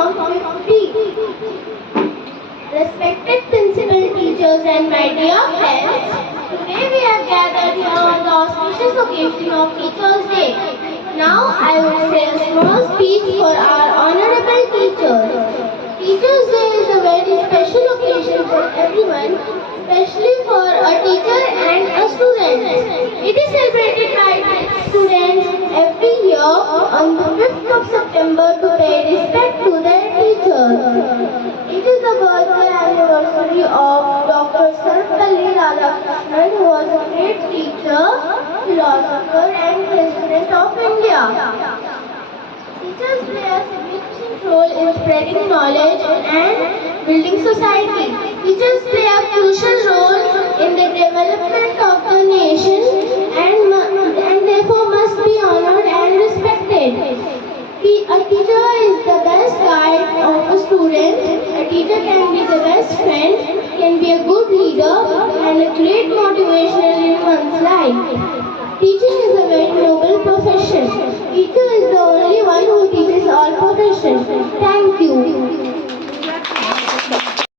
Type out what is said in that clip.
from 50. Respected principal, teachers and my dear friends, today we are gathered here on the auspicious occasion of Teachers' Day. Now I will say a small speech for our honorable teachers. Teachers' Day is a very special occasion for everyone, especially for a teacher and a student. It is celebrated by students every year on the 5th of September to pay respect to their teachers. It is the birthday anniversary of Dr. Krishnan, who was a great teacher, philosopher and president of India. Teachers play a significant role in spreading knowledge and building society. Teachers play a crucial role in the development of the nation and therefore must be honored and respected. A teacher is the best guide of a student. A teacher can be the best friend, can be a good leader and a great motivational in one's life. Teaching is a very noble profession. Teacher is the only one who teaches all professions. Thank you.